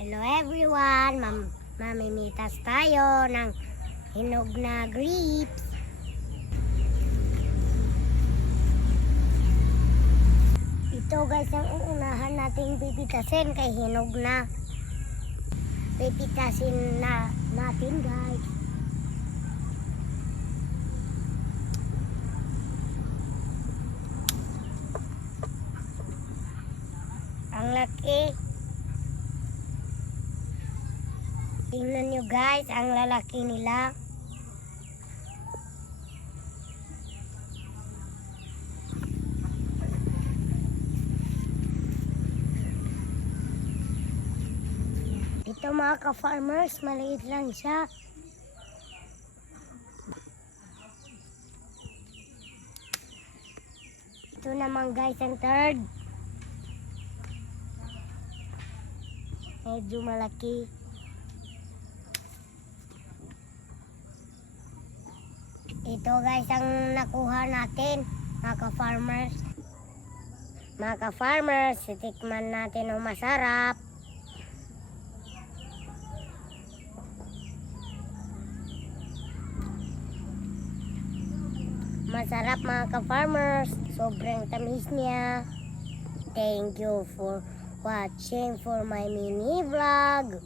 Hello everyone! Mamimitas tayo ng hinog na grapes. Ito guys ang uunahan nating pipitasin kay hinog na. Pipitasin na natin guys. Ang laki. Tingnan nyo guys, ang lalaki nila. Ito mga ka-farmers, maliit lang siya. Ito naman guys, ang third. Medyo malaki. Ito guys ang nakuha natin, mga ka-farmers. Mga ka-farmers, titikman natin ang masarap. Masarap mga ka-farmers, sobrang tamis niya. Thank you for watching for my mini vlog.